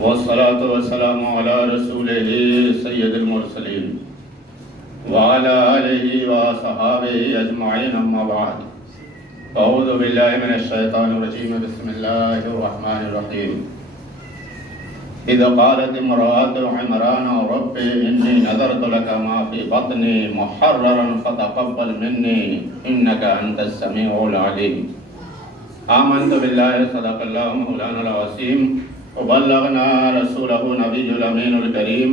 والصلاة والسلام على رسوله سید المرسلین وعلى آلہ وصحابہ اجمعین اما بعد اعوذ باللہ من الشیطان الرجیم بسم اللہ الرحمن الرحیم اذ قالت امرأة عمران رب انی نذرت لك ما في بطني محررا فتقبل مني انك انت السمیع العلیم آمنت باللہ صدق اللہ مولانا العظیم وبلغنا رسوله نبی الامین الکریم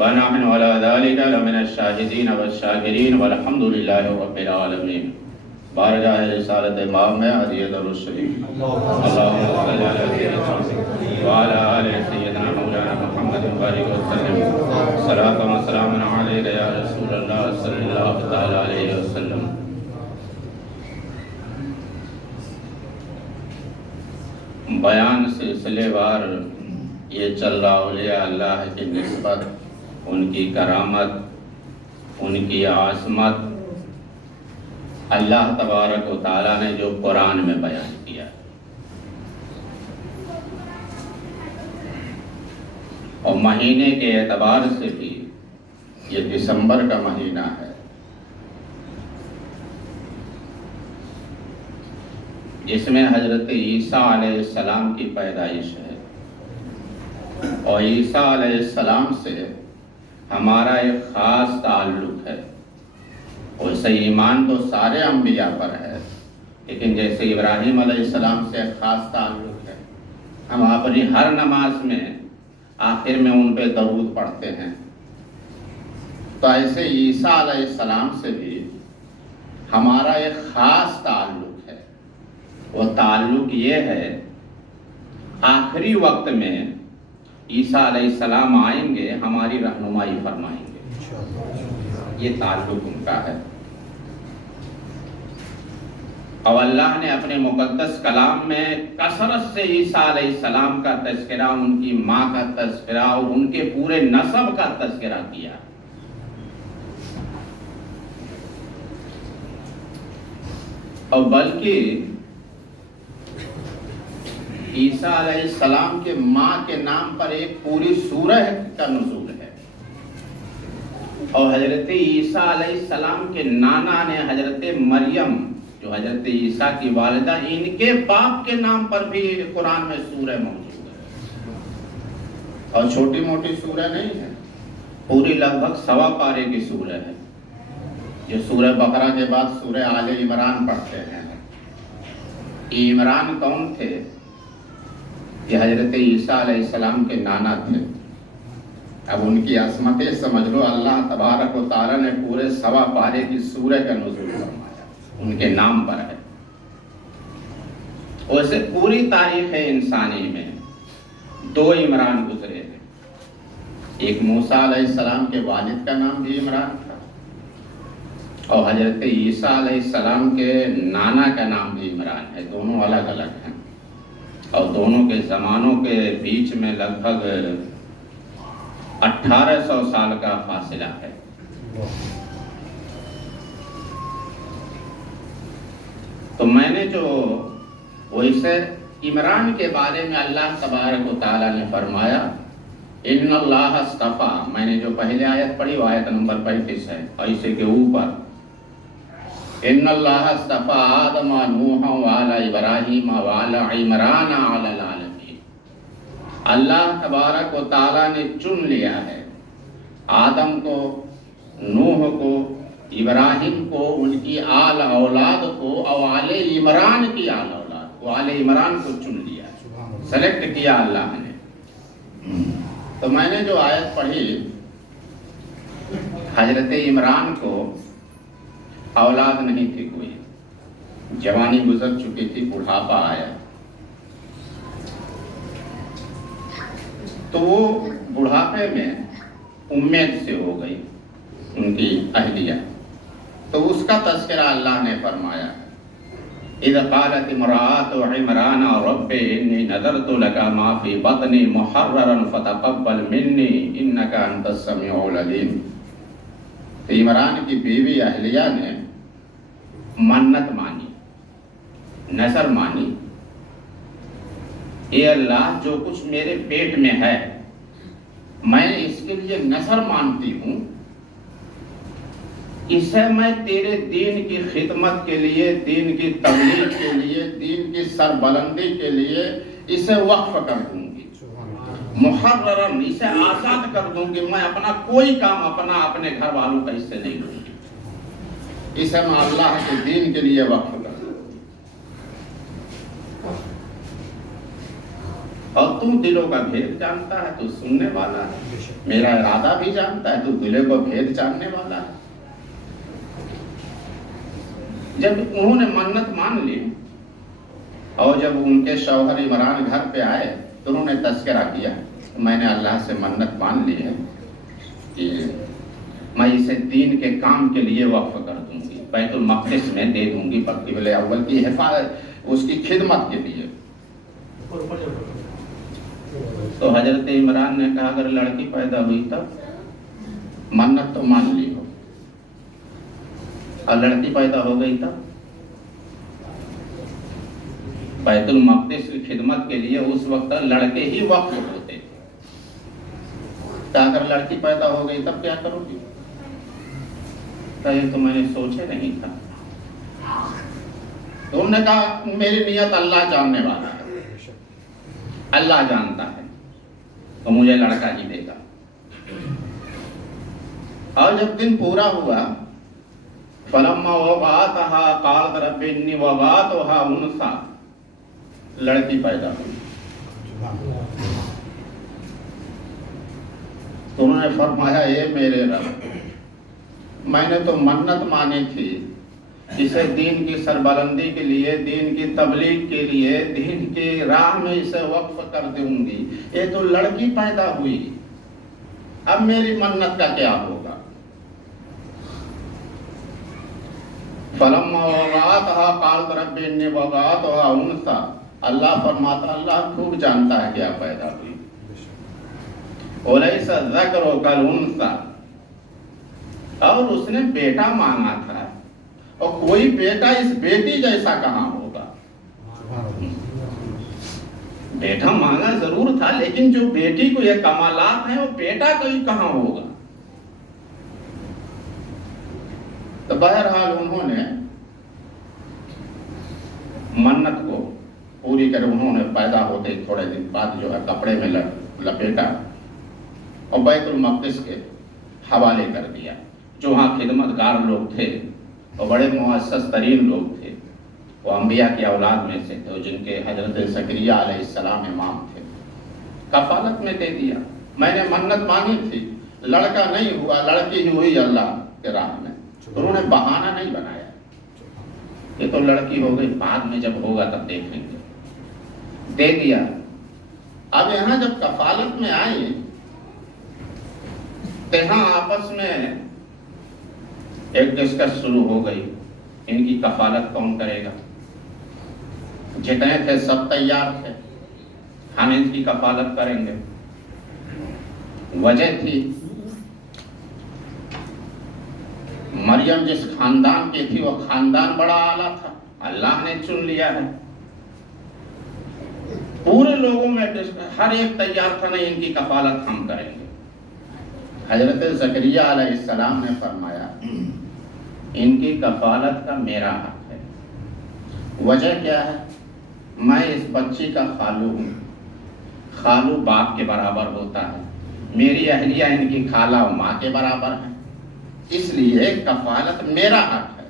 ونحن على ذلك لمن الشاہدین والشاکرین والحمد للہ رب العالمین۔ بارگاہ رسالت امام میں ہدیۃ الرشدی اللہم صلی علی سیدنا وعلی آل سیدنا مولانا محمد بارک وسلم صلاۃ و سلام علیک یا رسول اللہ صلی اللہ تعالی علیہ وسلم۔ بیان سلسلے وار یہ چل رہا اولیاء اللہ کی نسبت، ان کی کرامت، ان کی عظمت، اللہ تبارک و تعالیٰ نے جو قرآن میں بیان کیا۔ اور مہینے کے اعتبار سے بھی یہ دسمبر کا مہینہ ہے، جس میں حضرت عیسیٰ علیہ السلام کی پیدائش ہے، اور عیسیٰ علیہ السلام سے ہمارا ایک خاص تعلق ہے۔ ویسے ایمان تو سارے انبیاء پر ہے، لیکن جیسے ابراہیم علیہ السلام سے ایک خاص تعلق ہے، ہم اپنی ہر نماز میں آخر میں ان پہ درود پڑھتے ہیں، تو ایسے عیسیٰ علیہ السلام سے بھی ہمارا ایک خاص تعلق ہے۔ وہ تعلق یہ ہے، آخری وقت میں عیسیٰ علیہ السلام آئیں گے، ہماری رہنمائی فرمائیں گے، یہ تعلق ان کا ہے۔ اور اللہ نے اپنے مقدس کلام میں کثرت سے عیسیٰ علیہ السلام کا تذکرہ، ان کی ماں کا تذکرہ اور ان کے پورے نسب کا تذکرہ کیا۔ اور بلکہ عیسیٰ علیہ السلام کے ماں کے نام پر ایک پوری سورہ کا نزول ہے، اور حضرت عیسیٰ علیہ السلام کے نانا نے حضرت مریم جو حضرت عیسیٰ کی والدہ، ان کے باپ کے نام پر بھی قرآن میں سورہ موجود ہے، اور چھوٹی موٹی سورہ نہیں ہے، پوری لگ بھگ 1.25 پارے کی سورہ ہے، جو سورہ بقرہ کے بعد سورہ آل عمران پڑھتے ہیں۔ عمران کون تھے؟ یہ حضرت عیسیٰ علیہ السلام کے نانا تھے۔ اب ان کی عظمتیں سمجھ لو، اللہ تبارک و تعالیٰ نے پورے 1.25 پارے کی سورہ کا نزول فرمایا، ان کے نام پر ہے۔ ویسے پوری تاریخ انسانی میں 2 عمران گزرے ہیں، ایک موسیٰ علیہ السلام کے والد کا نام بھی عمران تھا، اور حضرت عیسیٰ علیہ السلام کے نانا کا نام بھی عمران ہے، دونوں الگ الگ ہیں، اور دونوں کے زمانوں کے بیچ میں لگ بھگ 1800 سال کا فاصلہ ہے۔ تو میں نے جو ویسے عمران کے بارے میں اللہ تبارک و تعالیٰ نے فرمایا ان اللہ اصطفیٰ، میں نے جو پہلے آیت پڑھی وہ آیت نمبر 35 ہے، اور اسے کے اوپر ان اللہ اصطفیٰ آدم نوحا وعلی ابراہیم وعلی عمران علی العالمین۔ اللہ تبارک و تعالیٰ نے چن لیا ہے آدم کو، نوح کو، ابراہیم کو، ان کی آل اولاد کو، اور آل عمران کی آل اولاد کو، آل عمران کو چن لیا، سلیکٹ کیا اللہ نے۔ تو میں نے جو آیت پڑھی، حضرت عمران کو اولاد نہیں تھی کوئی، جوانی گزر چکی تھی، بڑھاپا آیا، تو وہ بڑھاپے میں امید سے ہو گئی ان کی اہلیہ، تو اس کا تذکرہ اللہ نے فرمایا اذ قالت امرأة عمران رب انی نذرت لك ما في بطني محررا فتقبل مني انك انت السمیع العلیم۔ تو عمران کی بیوی اہلیہ نے منت مانی، نظر مانی اے اللہ جو کچھ میرے پیٹ میں ہے میں اس کے لیے نذر مانتی ہوں، اسے میں تیرے دین کی خدمت کے لیے، دین کی تبلیغ کے لیے، دین کی سربلندی کے لیے اسے وقف کر دوں گی، محررن اسے آزاد کر دوں گی، میں اپنا کوئی کام اپنے گھر والوں کا اس سے نہیں لوں گی، اسے میں اللہ کے دین کے لیے وقف کر دوں گی۔ اور تو دلوں کا بھید جانتا ہے، تو سننے والا ہے، میرا ارادہ بھی جانتا ہے، تو دلوں کو بھید جاننے والا ہے۔ جب انہوں نے منت مان لی اور جب ان کے شوہر عمران گھر پہ آئے تو انہوں نے تذکرہ کیا، میں نے اللہ سے منت مان لی ہے کہ میں اسے دین کے کام کے لیے وقف کر دوں گی، بیت المقدس میں دے دوں گی، قبلہ اول کی حفاظت، اس کی خدمت کے لیے۔ تو حضرت عمران نے کہا اگر لڑکی پیدا ہوئی تب منت تو مان لی ہو، اور لڑکی پیدا ہو گئی تب بیت المقدس کی خدمت کے لیے اس وقت لڑکے ہی وقف ہوتے تھے، تو اگر لڑکی پیدا ہو گئی تب کیا کرو گی؟ تو یہ تو میں نے سوچے نہیں تھا۔ تو انہوں نے کہا میری نیت اللہ جاننے والا ہے، اللہ جانتا ہے تو مجھے لڑکا ہی دے گا۔ اور جب دن پورا ہوا فلما وضعتها قالت رب انی وضعتها انثى، لڑکی پیدا ہوئی۔ تو انہوں نے فرمایا اے میرے رب، میں نے تو منت مانی تھی اسے دین کی سربلندی کے لیے، دین کی تبلیغ کے لیے، دین کی راہ میں اسے وقف کر دوں گی، یہ تو لڑکی پیدا ہوئی، اب میری منت کا کیا ہوگا؟ فلما وضعتها قالت رب انی وضعتها انثى، اللہ فرماتا اللہ خوب جانتا ہے کیا پیدا ہوئی، ولیس الذکر کالانثی، اور اس نے بیٹا مانگا تھا، اور کوئی بیٹا اس بیٹی جیسا کہاں ہوگا؟ بیٹا مانگا ضرور تھا لیکن جو بیٹی کو یہ کمالات ہیں وہ بیٹا کوئی کہاں ہوگا؟ تو بہرحال انہوں نے منت کو پوری کر، انہوں نے پیدا ہوتے تھوڑے دن بعد جو ہے کپڑے میں لپیٹا اور بیت المقدس کے حوالے کر دیا۔ جو وہاں خدمت گار لوگ تھے وہ بڑے معزز ترین لوگ تھے، وہ انبیاء کی اولاد میں سے تھے جن کے حضرت زکریا علیہ السلام امام تھے، کفالت میں دے دیا۔ میں نے منت مانگی تھی، لڑکا نہیں ہوا، لڑکی ہی ہوئی اللہ کے راہ میں، انہوں نے بہانہ نہیں بنایا، یہ تو لڑکی ہو گئی، بعد میں جب ہوگا تب دیکھیں گے، دے دیا۔ اب یہاں جب کفالت میں آئی تو یہاں آپس میں ایک ڈسکس شروع ہو گئی، ان کی کفالت کون کرے گا؟ جتنے تھے سب تیار تھے، ہم ان کی کفالت کریں گے۔ وجہ تھی مریم جس خاندان کی تھی وہ خاندان بڑا اعلیٰ تھا، اللہ نے چن لیا ہے، پورے لوگوں میں ہر ایک تیار تھا نہیں ان کی کفالت ہم کریں گے۔ حضرت زکریا علیہ السلام نے فرمایا ان کی کفالت کا میرا حق ہے۔ وجہ کیا ہے؟ میں اس بچی کا خالو ہوں، خالو باپ کے برابر ہوتا ہے، میری اہلیہ ان کی خالہ و ماں کے برابر ہے، اس لیے کفالت میرا حق ہے۔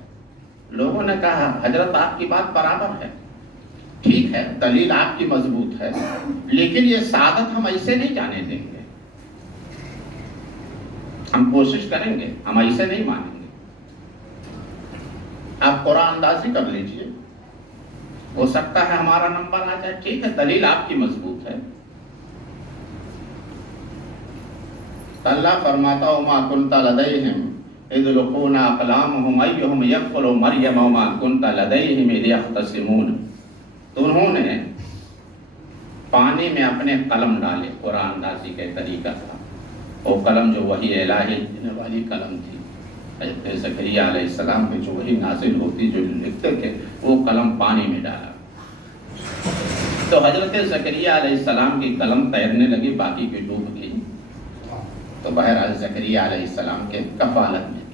لوگوں نے کہا حضرت آپ کی بات برابر ہے، ٹھیک ہے، دلیل آپ کی مضبوط ہے، لیکن یہ سعادت ہم ایسے نہیں جانے دیں گے، ہم کوشش کریں گے، ہم ایسے نہیں مانیں گے، آپ قرآن اندازی کر لیجئے، ہو سکتا ہے ہمارا نمبر آ جائے، ٹھیک ہے، دلیل آپ کی مضبوط ہے۔ اللہ فرماتا وما كنت لديهم اذ يلقون اقلامهم ايهم يكفل مريم وما كنت لديهم اذ يختصمون، تو انہوں نے پانی میں اپنے قلم ڈالے، قرآن اندازی کا طریقہ تھا، وہ قلم جو وحی الہی دینے والی قلم تھی، حضرت زکریا علیہ السلام پہ جو وحی نازل ہوتی جو لکھتے تھے وہ قلم پانی میں ڈالا، تو حضرت زکریا علیہ السلام کی قلم تیرنے لگی، باقی کی ڈوب گئی، تو بہرحال زکریا علیہ السلام کے کفالت میں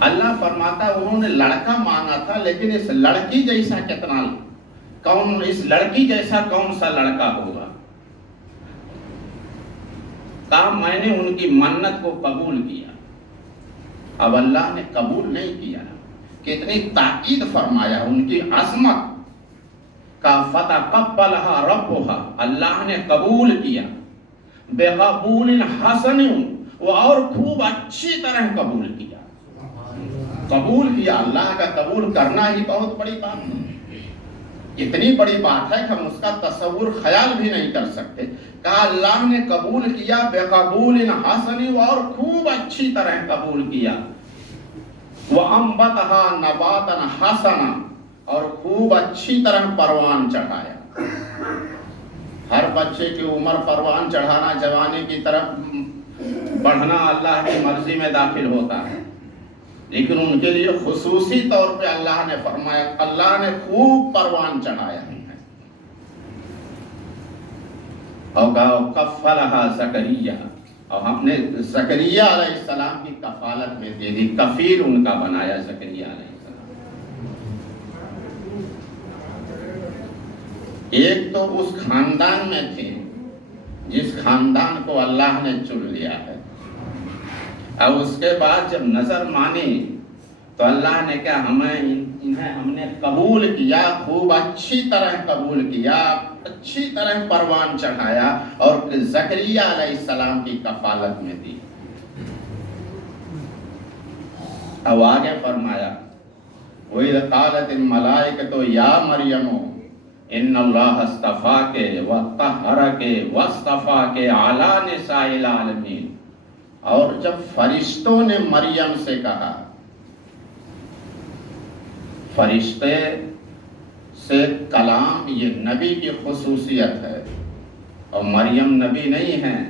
اللہ فرماتا انہوں نے لڑکا مانگا تھا، لیکن اس لڑکی جیسا اس لڑکی جیسا کون سا لڑکا ہوگا؟ کہا میں نے ان کی منت کو قبول کیا۔ اب اللہ نے قبول نہیں کیا، کتنی تاکید فرمایا ان کی عظمت کا، فتقبلھا ربھا، اللہ نے قبول کیا، بقبول حسن، اور خوب اچھی طرح قبول کیا۔ قبول کیا، اللہ کا قبول کرنا ہی بہت بڑی بات ہے، اتنی بڑی بات ہے کہ ہم اس کا تصور خیال بھی نہیں کر سکتے۔ کہا اللہ نے قبول کیا، بقبول حسن، اور خوب اچھی طرح قبول کیا، وَأَنبَتَهَا نَبَاتًا حَسَنًا، اور خوب اچھی طرح پروان چڑھایا۔ ہر بچے کی عمر پروان چڑھانا، جوانی کی طرف بڑھنا اللہ کی مرضی میں داخل ہوتا ہے، لیکن ان کے لیے خصوصی طور پہ اللہ نے فرمایا، اللہ نے خوب پروان چڑھایا ہے۔ اور کہا کفلھا زکریا، اور ہم نے زکریا علیہ السلام کی کفالت میں دے دی، کفیل ان کا بنایا زکریا علیہ السلام۔ ایک تو اس خاندان میں تھے جس خاندان کو اللہ نے چن لیا ہے، اور اس کے بعد جب نظر مانی تو اللہ نے کہا انہیں ہم نے قبول کیا، خوب اچھی طرح قبول کیا، اچھی طرح پروان چڑھایا، اور زکریا علیہ السلام کی کفالت میں دی۔ اب آگے فرمایا وَإِذْ قَالَتِ الْمَلَائِكَةُ يَا مَرْيَمُ إِنَّ اللَّهَ اصْطَفَاكِ وَطَهَّرَكِ وَاصْطَفَاكِ عَلَىٰ نِسَاءِ الْعَالَمِينَ، اور جب فرشتوں نے مریم سے کہا، فرشتے سے کلام یہ نبی کی خصوصیت ہے، اور مریم نبی نہیں ہیں،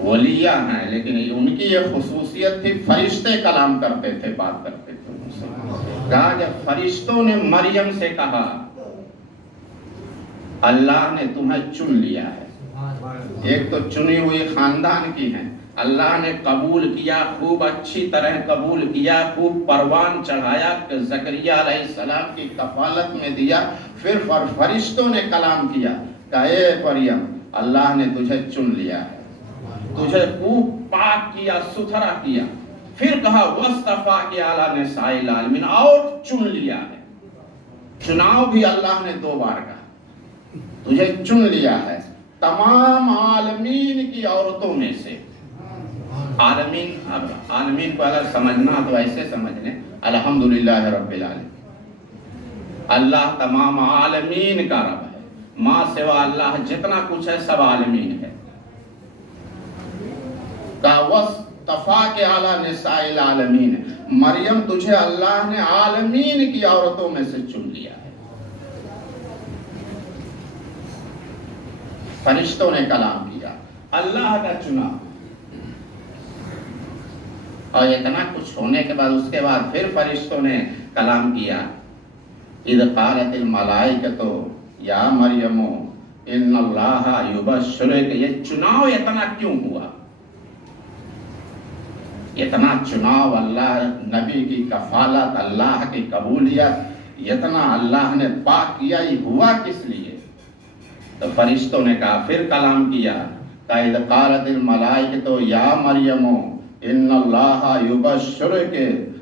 ولیہ ہیں، لیکن ان کی یہ خصوصیت تھی، فرشتے کلام کرتے تھے، بات کرتے تھے ان سے۔ کہا جب فرشتوں نے مریم سے کہا اللہ نے تمہیں چن لیا ہے، ایک تو چنی ہوئی خاندان کی ہیں، اللہ نے قبول کیا، خوب اچھی طرح قبول کیا، خوب پروان چڑھایا، کہ زکریا علیہ السلام کی کفالت میں دیا، پھر فرشتوں نے کلام کیا کہ اے مریم اللہ نے تجھے چن لیا ہے، تجھے خوب پاک کیا، ستھرا کیا، پھر کہا وَاصْطَفَاكِ عَلَىٰ نِسَاءِ الْعَالَمِينَ، اور چن لیا ہے۔ چناؤ بھی اللہ نے دو بار کہا، تجھے چن لیا ہے تمام عالمین کی عورتوں میں سے۔ عالمین کو اگر سمجھنا تو ایسے سمجھ لیں، الحمدللہ رب العالمین، اللہ تمام عالمین کا رب ہے، ماں سوا اللہ جتنا کچھ ہے سب عالمین ہے۔ وَاصْطَفَاكِ عَلَىٰ نِسَاءِ الْعَالَمِينَ، مریم تجھے اللہ نے عالمین کی عورتوں میں سے چن لیا ہے۔ فرشتوں نے کلام کیا، اللہ کا چنا، اور اتنا کچھ ہونے کے بعد اس کے بعد پھر فرشتوں نے کلام کیا، اِذْ قَالَتِ الْمَلَائِكَةُ يَا مَرْيَمُ إِنَّ اللَّهَ يُبَشِّرُكِ، یہ چناؤ اتنا کیوں ہوا؟ اتنا چناؤ، اللہ نبی کی کفالت، اللہ کی قبولیت، اتنا اللہ نے پاک کیا، یہ ہوا کس لیے؟ تو فرشتوں نے کہا، پھر کلام کیا، اِذْ قَالَتِ الْمَلَائِكَةُ يَا مَرْيَمُ إِنَّ اللَّهَ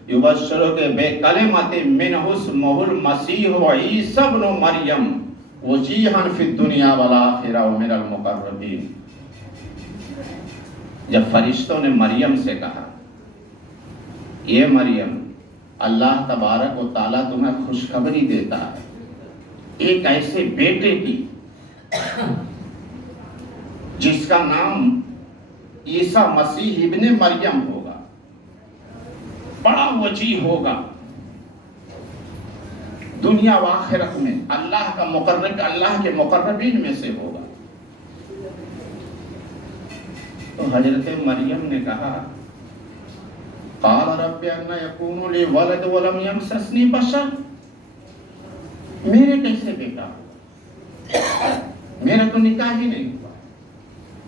يُبَشِّرُكِ بِكَلِمَةٍ مِّنْهُ اسْمُهُ الْمَسِيحُ عِيسَى ابْنُ مَرْيَمَ وَجِيهًا فِي الدُّنْيَا وَالْآخِرَةِ وَمِنَ الْمُقَرَّبِينَ۔ جب فرشتوں نے مریم سے کہا، یہ مریم اللہ تبارک و تعالیٰ تمہیں خوشخبری دیتا ہے ایک ایسے بیٹے کی جس کا نام عیسیٰ مسیح ابن مریم ہوگا، بڑا وجیح ہوگا، دنیا و آخرت میں اللہ کا مقرب، اللہ کے مقربین میں سے ہوگا۔ تو حضرت مریم نے کہا، قال رب ان يكون لي ولد ولم يمسسني بشر، میرے کیسے بیٹا ہوگا؟ میرا تو نکاح ہی نہیں ہوا،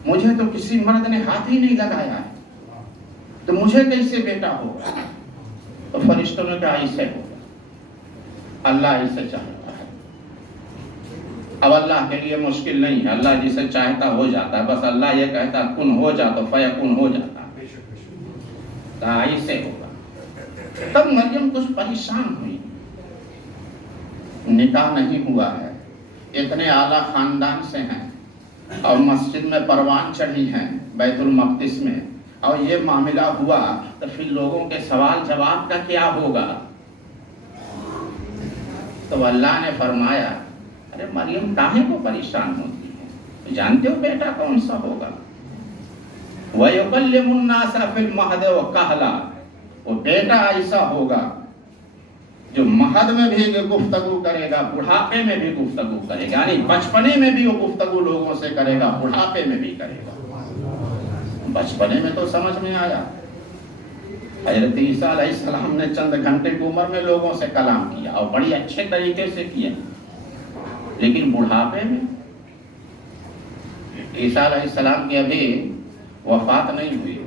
مجھے تو کسی مرد نے ہاتھ ہی نہیں لگایا ہے، تو مجھے کیسے بیٹا ہوگا؟ تو فرشتوں نے کہا اسے ہوگا، اللہ اسے چاہتا ہے۔ اب اللہ کے لیے مشکل نہیں ہے، اللہ جسے چاہتا ہو جاتا ہے، بس اللہ یہ کہتا کن ہو جا تو فیکن ہو جاتا ہے، کہا اسے ہوگا۔ تب مریم کچھ پریشان ہوئی، نکاح نہیں ہوا ہے، اتنے اعلیٰ خاندان سے ہیں اور مسجد میں پروان چڑھی ہیں بیت المقدس میں، اور یہ معاملہ ہوا تو پھر لوگوں کے سوال جواب کا کیا ہوگا؟ تو اللہ نے فرمایا ارے مریم کاہے کو پریشان ہوتی ہے، جانتے ہو بیٹا کون سا ہوگا؟ وَيُكَلِّمُ النَّاسَ فِي الْمَهْدِ وَكَهْلًا، وہ بیٹا ایسا ہوگا جو مہد میں بھی گفتگو کرے گا، بڑھاپے میں بھی گفتگو کرے گا، یعنی بچپنے میں بھی وہ گفتگو لوگوں سے کرے گا، بڑھاپے میں بھی کرے گا۔ بچپنے میں تو سمجھ میں آیا، حضرت عیسیٰ علیہ السلام نے چند گھنٹے کی عمر میں لوگوں سے کلام کیا اور بڑی اچھے طریقے سے کیا، لیکن بڑھاپے میں عیسیٰ علیہ السلام کی ابھی وفات نہیں ہوئی،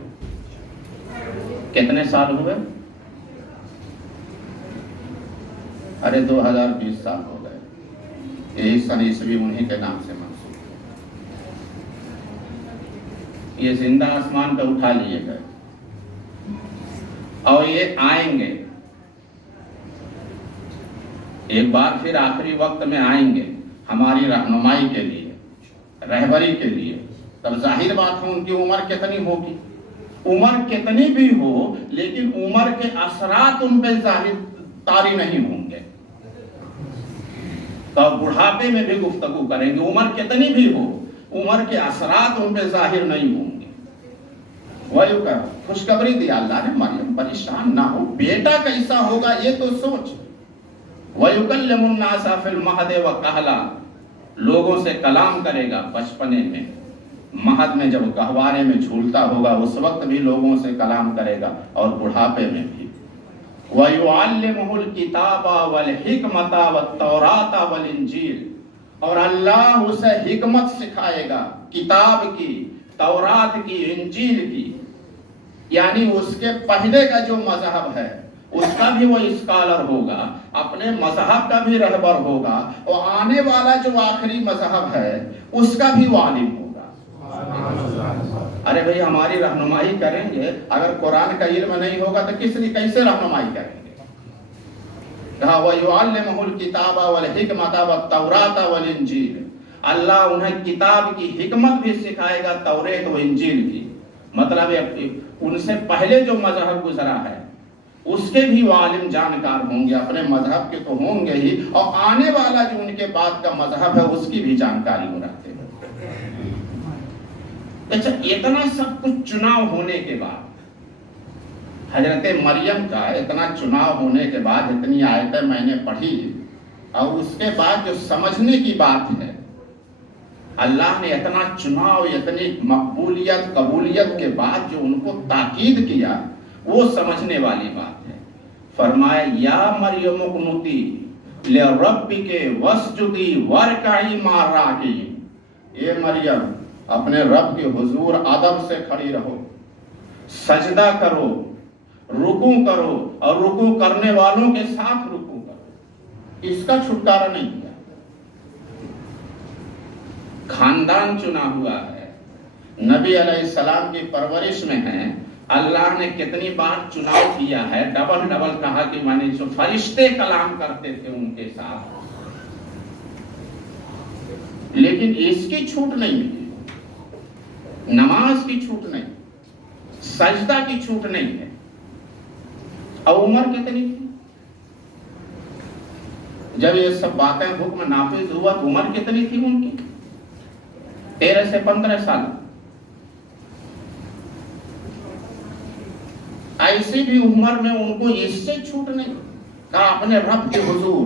کتنے سال ہوئے؟ ارے 2020 سال ہو گئے، یہی سن عیسوی انہی کے نام سے منسوب، یہ زندہ آسمان پہ اٹھا لیے گئے اور یہ آئیں گے ایک بار، پھر آخری وقت میں آئیں گے ہماری رہنمائی کے لیے، رہبری کے لیے۔ تب ظاہر بات ہے ان کی عمر کتنی ہوگی، عمر کتنی بھی ہو لیکن عمر کے اثرات ان پہ ظاہر طاری نہیں ہوں گے، تو بڑھاپے میں بھی گفتگو کریں گے، عمر کتنی بھی ہو عمر کے اثرات ان پہ ظاہر نہیں ہوں گے۔ وہی کا خوشخبری دیا اللہ نے، مریم پریشان نہ ہو، بیٹا کیسا ہوگا یہ تو سوچ۔ وَيُكَلِّمُ النَّاسَ فِي الْمَهْدِ وَكَهْلًا، لوگوں سے کلام کرے گا بچپنے میں، مہد میں جب گہوارے میں جھولتا ہوگا اس وقت بھی لوگوں سے کلام کرے گا، اور بڑھاپے میں بھی۔ وَيُعَلِّمُهُ الْكِتَابَ وَالْحِكْمَةَ وَالتَّوْرَاةَ وَالْإِنْجِيلَ، اور اللہ اسے حکمت سکھائے گا، کتاب کی، تورات کی، انجیل کی، یعنی اس کے پہلے کا جو مذہب ہے اس کا بھی وہ اسکالر ہوگا، اپنے مذہب کا بھی رہبر ہوگا، اور آنے والا جو آخری مذہب ہے اس کا بھی وہ عالم ہوگا۔ ارے بھئی ہماری رہنمائی کریں گے، اگر قرآن کا علم نہیں ہوگا تو کیسے رہنمائی کریں گے؟ کہا وَيُعَلِّمُهُ الْكِتَابَ وَالْحِكْمَةَ وَالتَّوْرَاةَ وَالْإِنْجِيلَ، اللہ انہیں کتاب کی حکمت بھی سکھائے گا، توریت و انجیل کی، مطلب ان سے پہلے جو مذہب گزرا ہے اس کے بھی وہ عالم جانکار ہوں گے، اپنے مذہب کے تو ہوں گے ہی، اور آنے والا جو ان کے بعد کا مذہب ہے اس کی بھی جانکاری وہ رکھتے ہیں۔ اچھا، اتنا سب کچھ چناؤ ہونے کے بعد، حضرت مریم کا اتنا چناؤ ہونے کے بعد، اتنی آیتیں میں نے پڑھی، اور اس کے بعد جو سمجھنے کی بات ہے، اللہ نے اتنا چناؤ، اتنی مقبولیت قبولیت کے بعد جو ان کو تاکید کیا، وہ سمجھنے والی بات ہے۔ فرمایا یا مریم اقنتی لربک واسجدی وارکعی مع الراکعین، اے مریم اپنے رب کے حضور ادب سے کھڑی رہو، سجدہ کرو، رکوع کرو، اور رکوع کرنے والوں کے ساتھ رکوع کرو۔ اس کا چھٹکارا نہیں کیا، خاندان چنا ہوا ہے، نبی علیہ السلام کی پرورش میں ہیں، اللہ نے کتنی بار چناؤ کیا ہے، ڈبل کہا کہ میں نے جو فرشتے کلام کرتے تھے ان کے ساتھ، لیکن اس کی چھوٹ نہیں ملی، نماز کی چھوٹ نہیں، سجدہ کی چھوٹ نہیں ہے۔ اور عمر کتنی تھی جب یہ سب باتیں حکم نافذ ہوا؟ عمر کتنی تھی ان کی؟ 13 سے 15 سال۔ ایسی بھی عمر میں ان کو اس سے چھوٹ نہیں، کہا اپنے رب کے حضور،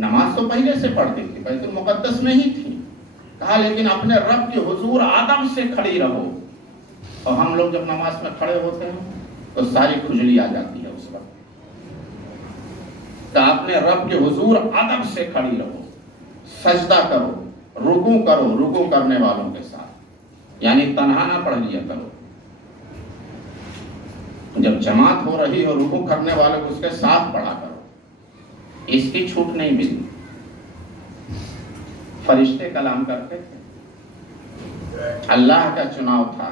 نماز تو پہلے سے پڑھتی تھی، بیت المقدس میں ہی تھی، کہا لیکن اپنے رب کے حضور ادب سے کھڑی رہو۔ اور ہم لوگ جب نماز میں کھڑے ہوتے ہیں تو ساری کھجلی آ جاتی ہے اس وقت، کہ اپنے رب کے حضور ادب سے کھڑی رہو، سجدہ کرو، رکوع کرو رکوع کرنے والوں کے ساتھ، یعنی تنہا نہ پڑھ لیا کرو، جب جماعت ہو رہی ہو رکوع کرنے والے کو اس کے ساتھ پڑھا کرو، اس کی چھوٹ نہیں ملی۔ فرشتے کلام کرتے تھے، اللہ کا چناؤ تھا۔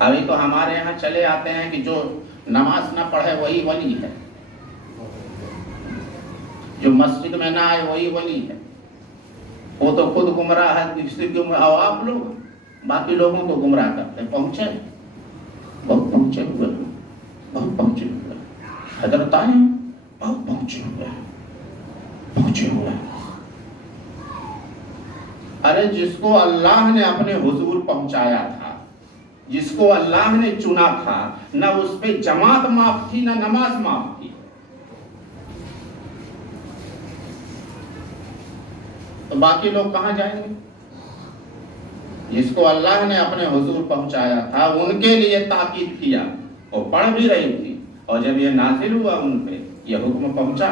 ابھی تو ہمارے یہاں چلے آتے ہیں کہ جو نماز نہ پڑھے وہی ولی ہے، جو مسجد میں نہ آئے وہی ولی ہے، وہ تو خود گمراہ ہے، کسی کو آپ لوگ باقی لوگوں کو گمراہ کرتے ہیں۔ پہنچے بہت پہنچے ہوئے، بہت پہنچے ہوئے حضرت آئے، بہت پہنچے ہوئے، پہنچے ہوئے۔ ارے جس کو اللہ نے اپنے حضور پہنچایا تھا، جس کو اللہ نے چنا تھا، نہ اس پہ جماعت معاف تھی نہ نماز معاف تھی، تو باقی لوگ کہاں جائیں گے؟ جس کو اللہ نے اپنے حضور پہنچایا تھا ان کے لیے تاکید کیا، وہ پڑھ بھی رہی تھی، اور جب یہ نازل ہوا ان پہ یہ حکم پہنچا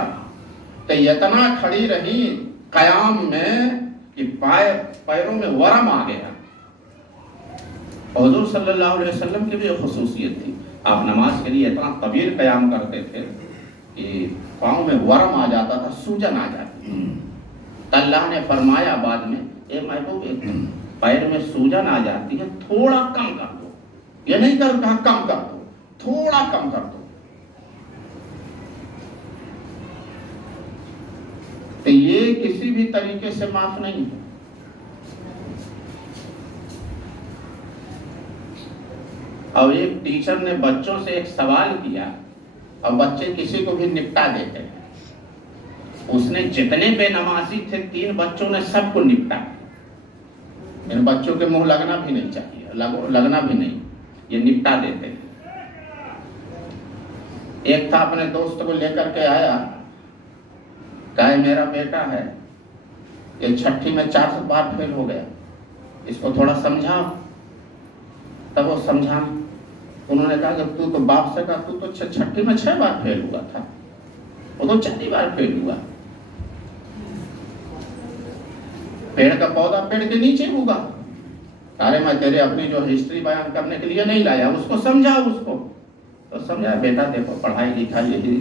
تو اتنا کھڑی رہی قیام میں کہ پیروں میں ورم آ گیا۔ حضور صلی اللہ علیہ وسلم کی بھی ایک خصوصیت تھی، آپ نماز کے لیے اتنا طویل قیام کرتے تھے کہ پاؤں میں ورم آ جاتا تھا، سوجن آ جاتی تھی۔ اللہ نے فرمایا بعد میں، اے محبوب پیر میں سوجن آ جاتی ہے، تھوڑا کم کر دو، یہ نہیں کہا کم کر دو، تھوڑا کم کر دو۔ تو یہ کسی بھی طریقے سے معاف نہیں ہے۔ اور ایک ٹیچر نے بچوں سے ایک سوال کیا اور بچے کسی کو بھی نپٹا دیتے ہیں، اس نے جتنے بے نمازی تھے 3 بچوں نے سب کو نپٹا۔ ان بچوں کے منہ لگنا بھی نہیں چاہیے، لگنا بھی نہیں، یہ نپٹا دیتے ہیں۔ ایک تھا اپنے دوست کو لے کر کے آیا، کہا میرا بیٹا ہے یہ 6ٹھی میں 4 بار فیل ہو گیا، اس کو تھوڑا سمجھا۔ تب وہ سمجھا، انہوں نے کہا کہ تو باپ سے کہا تو 6ٹھی میں 6 بار فیل ہوا تھا، وہ تو 4 بار فیل ہوا۔ پیڑ کا پودا پیڑ کے نیچے ہوگا، ارے میں تیرے اپنی جو ہسٹری بیان کرنے کے لیے نہیں لایا، اس کو سمجھا، اس کو تو سمجھا بیٹا دیکھو پڑھائی لکھائی یہی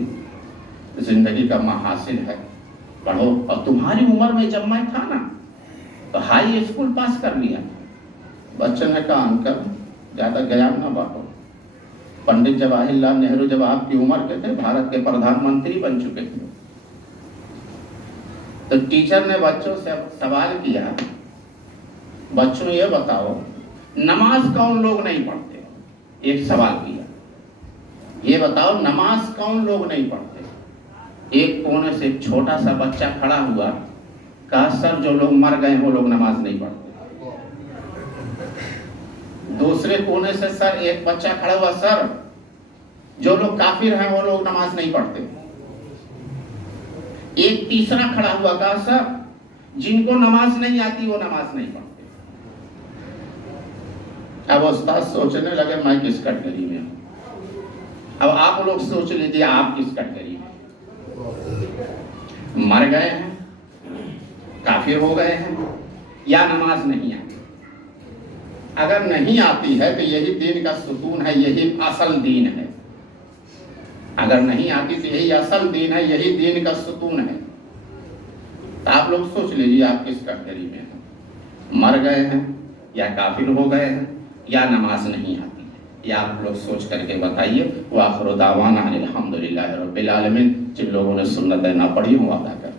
زندگی کا محاصل ہے، پڑھو۔ اور تمہاری عمر میں جب میں تھا نا تو ہائی اسکول پاس کر لیا۔ بچے نے کہا انکل زیادہ گیان نہ بانٹو، پنڈت جواہر لال نہرو جب آپ کی عمر کے تھے بھارت کے پردھان منتری بن چکے تھے۔ تو ٹیچر نے بچوں سے سوال کیا، بچوں یہ بتاؤ نماز کون لوگ نہیں پڑھتے؟ ایک سوال کیا، یہ بتاؤ نماز کون لوگ نہیں پڑھتے؟ ایک کونے سے ایک چھوٹا سا بچہ کھڑا ہوا، کہا سر جو لوگ مر گئے وہ لوگ نماز نہیں پڑھتے۔ دوسرے کونے سے سر ایک بچہ کھڑا ہوا، سر جو لوگ کافر ہیں وہ لوگ نماز نہیں پڑھتے۔ ایک تیسرا کھڑا ہوا، کہا سر جن کو نماز نہیں آتی وہ نماز نہیں پڑھتے۔ اب استاد سوچنے لگے میں کس کیٹیگری میں ہوں؟ اب آپ لوگ سوچ لیجیے آپ کس کیٹیگری میں؟ مر گئے ہیں، کافر ہو گئے ہیں، یا نماز نہیں آتی؟ اگر نہیں آتی ہے تو یہی دین کا ستون ہے، یہی اصل دین ہے۔ اگر نہیں آتی تو یہی اصل دین ہے، یہی دین کا ستون ہے۔ تو آپ لوگ سوچ لیجیے آپ کس کیٹیگری میں ہیں؟ مر گئے ہیں، یا کافر ہو گئے ہیں، یا نماز نہیں آتی ہے؟ یہ آپ لوگ سوچ کر کے بتائیے۔ وآخر دعوانا الحمدللہ رب العالمین۔ جن لوگوں نے سنتیں نہ پڑھی ہوں ادا کر